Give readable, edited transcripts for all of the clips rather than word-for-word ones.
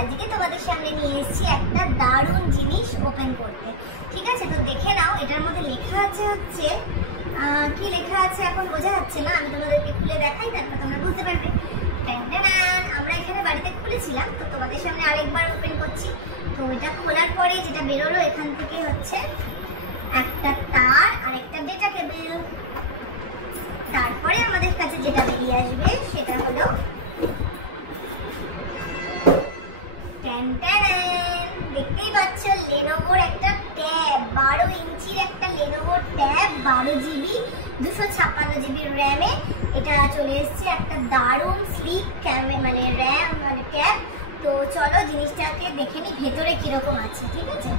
আজকে তোমাদের সামনে নিয়ে এসেছি একটা দারুণ জিনিস ওপেন করতে। ঠিক আছে, তো দেখে নাও। এটার মধ্যে লেখা আছে হচ্ছে কি লেখা আছে এখন বোঝা যাচ্ছে না, আমি তোমাদেরকে খুলে দেখাই, তারপর তোমরা বুঝতে পারবে। আমরা এখানে বাড়িতে খুলেছিলাম, তো তোমাদের সামনে আরেকবার ওপেন করছি। তো এটা খোলার পরে যেটা বেরোলো এখান থেকে হচ্ছে একটা তার আর একটা ডেটা কেবল। তারপরে আমাদের কাছে যেটা বেরিয়ে আসবে সেটা হলো দেখতেই পাচ্ছ লেনোভোর একটা ট্যাব, 12 ইঞ্চির একটা লেনোভোর ট্যাব, 12 জিবি 256 জিবি র্যামে এটা চলে এসেছে। একটা দারুণ স্লিক ক্যামেরা মানে র্যাম মানে ট্যাব। তো চলো জিনিসটাকে দেখে নি ভেতরে কিরকম আছে। ঠিক আছে,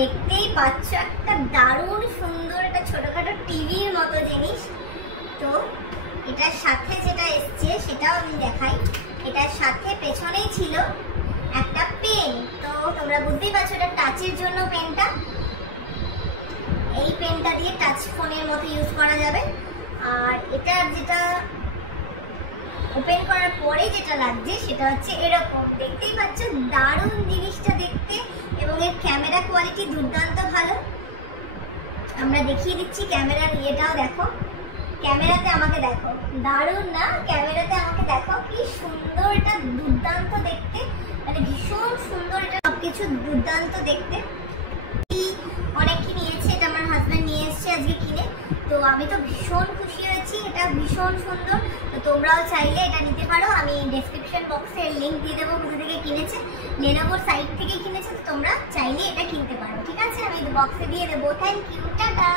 দেখতেই পাচ্ছ একটা দারুণ সুন্দর একটা ছোটখাটো টিভির মতো জিনিস। তো এটার সাথে যেটা এসছে সেটাও আমি দেখাই। এটার সাথে পেছনেই ছিল একটা পেন। তো তোমরা বুঝতেই পারছো এটা টাচের জন্য পেনটা। এই পেনটা দিয়ে টাচ ফোনের মতো ইউজ করা যাবে। আর এটা যেটা ওপেন করার পরে যেটা লাগছে সেটা হচ্ছে এরকম, দেখতেই পাচ্ছ দারুণ জিনিসটা দেখতে, এবং এর ক্যামেরা কোয়ালিটি দুর্দান্ত ভালো। আমরা দেখিয়ে দিচ্ছি ক্যামেরার ইয়েটাও দেখো। ক্যামেরাতে আমাকে দেখো, দারুণ না? ক্যামেরাতে আমাকে দেখো কি সুন্দর, এটা দুর্দান্ত দেখতে, মানে ভীষণ সুন্দর। এটা সবকিছু দুর্দান্ত দেখতে। অনেকে নিয়েছে, এটা আমার হাজব্যান্ড নিয়ে এসেছে আজকে কিনে। তো আমি তো ভীষণ খুশি হয়েছি, এটা ভীষণ সুন্দর। তো তোমরাও চাইলে এটা নিতে পারো। আমি ডেসক্রিপশন বক্সে লিংক দিয়ে দেবো কোথা থেকে কিনেছে। লেনোভোর সাইট থেকে কিনেছে, তো তোমরা চাইলে এটা কিনতে পারো। ঠিক আছে, আমি বক্সে দিয়ে দেবো। Thank you, tata.